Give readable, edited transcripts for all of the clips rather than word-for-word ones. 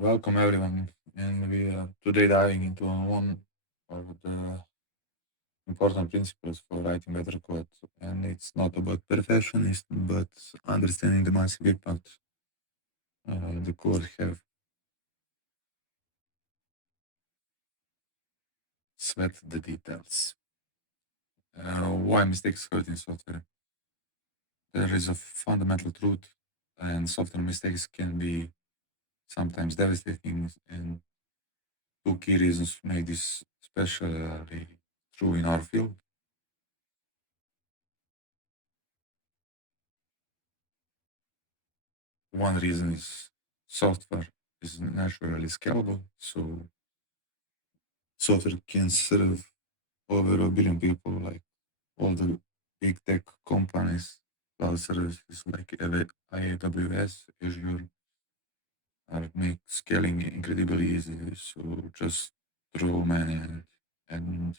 Welcome everyone, and we are today diving into one of the important principles for writing better code. And it's not about perfectionism, but understanding the massive impact the code have. Sweat the details. Why mistakes hurt in software? There is a fundamental truth, and software mistakes can be sometimes devastating. And two key reasons make this especially true in our field. One reason is software is naturally scalable, so software can serve over a billion people, like all the big tech companies, cloud services like AWS, Azure, are make scaling incredibly easy. So just throw money and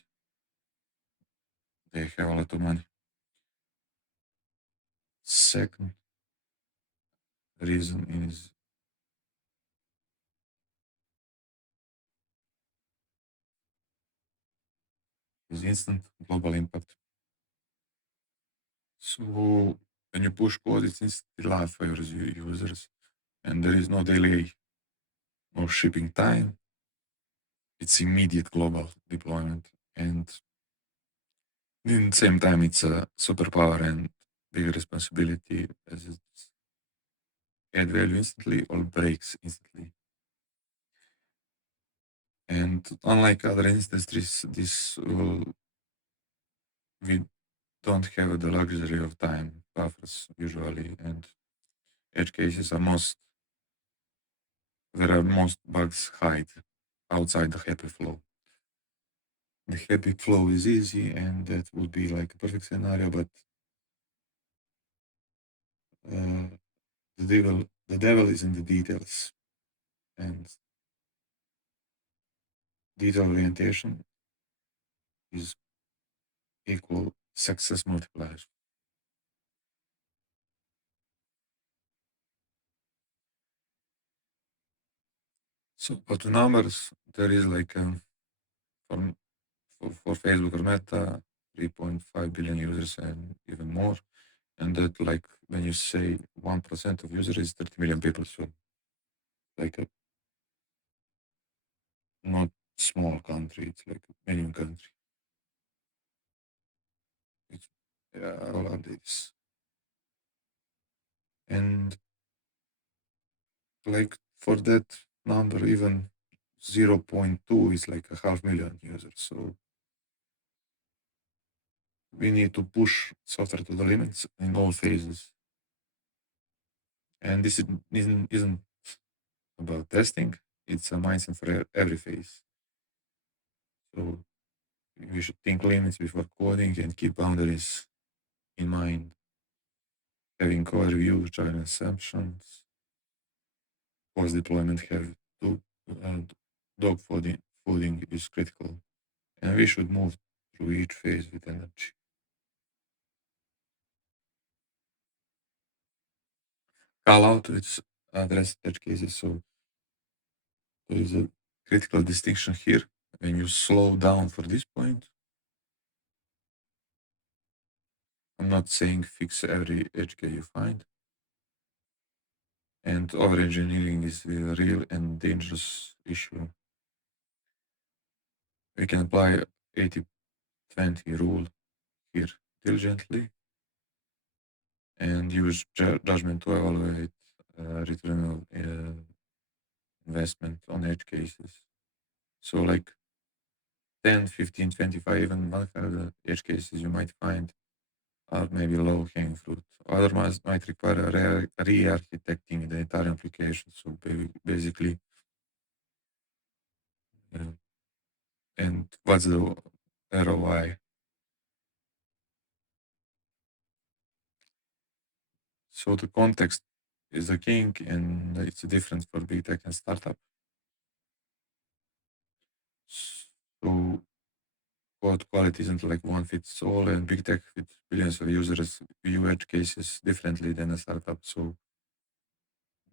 they have a lot of money. Second reason is instant global impact. So when you push code, it's instantly live for your users, and there is no delay, no shipping time. It's immediate global deployment, and in the same time, it's a superpower and big responsibility as it's add value instantly or breaks instantly. And unlike other industries, this we don't have the luxury of time buffers usually, and edge cases are most where are most bugs hide outside the happy flow. The happy flow is easy, and that would be like a perfect scenario, but uh, the devil is in the details, and detail orientation is equal success multiplier. So, but the numbers there is like for, for Facebook or Meta, 3.5 billion users and even more, and that like when you say 1% of users is 30 million people, so like a not small country, it's like a medium country. It's all of this. And like for that number, even 0.2 is like a half million users. So we need to push software to the limits in all phases. And this isn't about testing, it's a mindset for every phase. So we should think limits before coding and keep boundaries in mind. Having code reviews, trying assumptions, post deployment have to dog fooding is critical, and we should move through each phase with energy. Call out its address edge cases. So there is a critical distinction here. When you slow down for this point, I'm not saying fix every edge case you find. And over engineering is a real and dangerous issue. We can apply 80-20 rule here diligently and use judgment to evaluate return of investment on edge cases. So like 10, 15, 25, even 100 edge cases you might find are maybe low hanging fruit. Otherwise, might require a re-architecting the entire application. So basically, uh, and what's the ROI? So the context is the king, and it's different for big tech and startup. So code quality isn't like one fits all, and big tech with billions of users view edge cases differently than a startup. So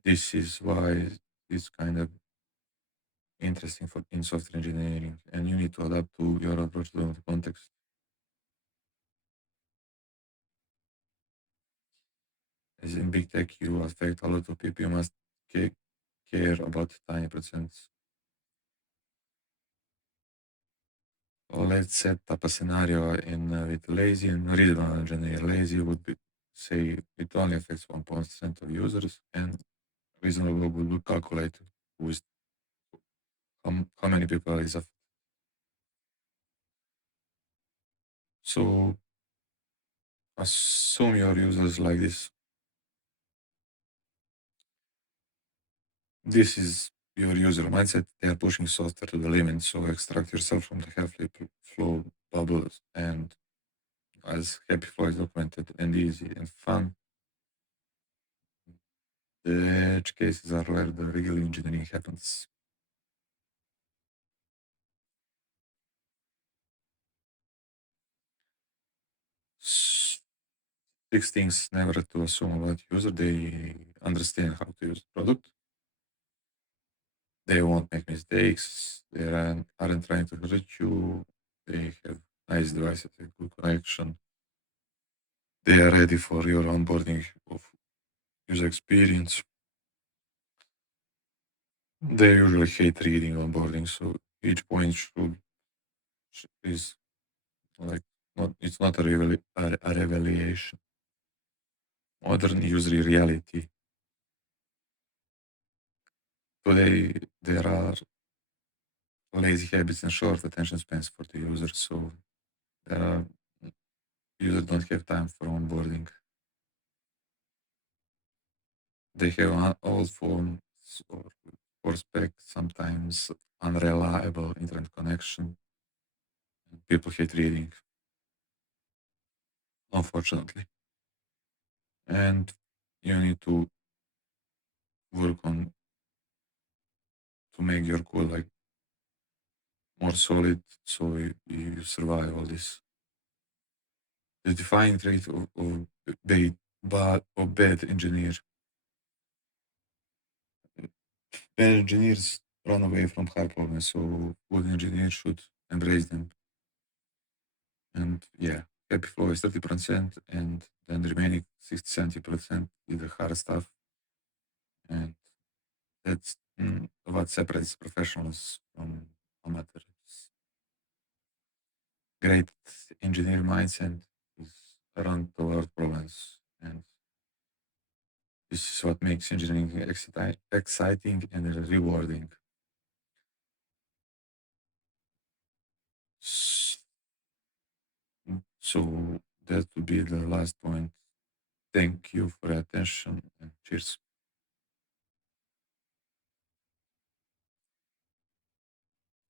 this is why it's kind of interesting for in software engineering, and you need to adapt to your approach to the context. As in big tech, you affect a lot of people. You must ca- care about tiny percents. Or let's set up a scenario in with lazy and reasonable engineer. Lazy would be say it only affects 1% of users, and reasonable would calculate with how many people is affected. So assume your users like this. This is your user mindset. They are pushing software to the limit. So extract yourself from the healthy flow bubbles. And as happy flow is documented and easy and fun, the edge cases are where the real engineering happens. Six things never to assume about user. They understand how to use the product. They won't make mistakes. Aren't trying to hurt you. They have nice devices, a good connection. They are ready for your onboarding of user experience. They usually hate reading onboarding, so each point is like not it's not a revelation. Modern user reality. Today there are lazy habits and short attention spans for the user, so there are users don't have time for onboarding. They have old phones or spec, sometimes unreliable internet connection. People hate reading, unfortunately. And you need to work on to make your code like more solid so you survive all this. The defining trait of bad engineer. Bad engineers run away from hard problems, so good engineers should embrace them. And yeah, happy flow is 30%, and then the remaining 60-70% is the hard stuff. And that's what separates professionals from amateurs. Great engineer mindset is around toward problems, and this is what makes engineering exciting and rewarding. S- So that would be the last point. Thank you for your attention and cheers.